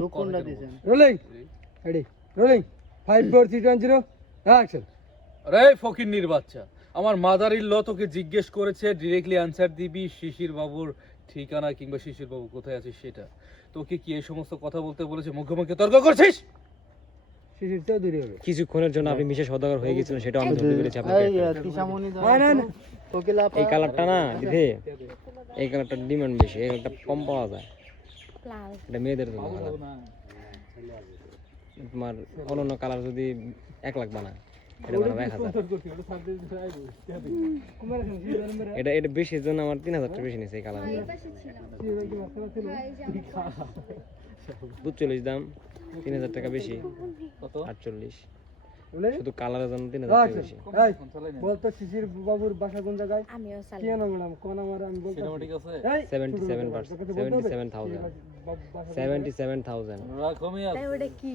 Look কোনটা দিয়েছেন rolling ready rolling five four three one zero action আরে ফকিন্নির বাচ্চা। আমার ল তোকে জিজ্ঞেস করেছে ডিরেক্টলি অ্যান্সার দিবি শিশির বাবুর ঠিকানা কিংবা শিশির বাবু কোথায় আছে সেটা। তোকে কি এই সমস্ত কথা বলতে বলেছে? মুখে মুখে তর্ক করছিস? শিশির চৌধুরী হবে। কিছুক্ষণের জন্য আপনি মিশে সদাগর হয়ে গেছিলেন সেটা আমি ধরতে পেরেছি আপনার এই কালারটা না দিদি। এই কালারটার ডিমান্ড বেশি এই কালারটা কম পাওয়া যায়। এটা মেয়েদের জন্য তোমার অন্য কালার যদি এক লাখ বানা এটা বানাবো এক হাজার। এটা এটা বেশি জন্য আমার তিন হাজার টাকা বেশি নিয়েছে এই কালার। দুধচল্লিশ দাম তিন হাজার টাকা বেশি। কত? আটচল্লিশ। শুধু কালারের জন্য এই বলতো শিশির বাবুর বাসা কোন জায়গায়? আমিও কি চালাই না ম্যাডাম কোন আমার আমি বলতে ঠিক আছে? এই, সেভেন্টি শুরু সেভেন করো। পার্সেন্ট তোকে তো বলতে সেভেন্টি হবে। সেভেন থাউজেন্ড বা- বাসা কোন সেভেন্টি সেভেন থাউজেন্ড রাখো মিয়া তাই ওটা কি?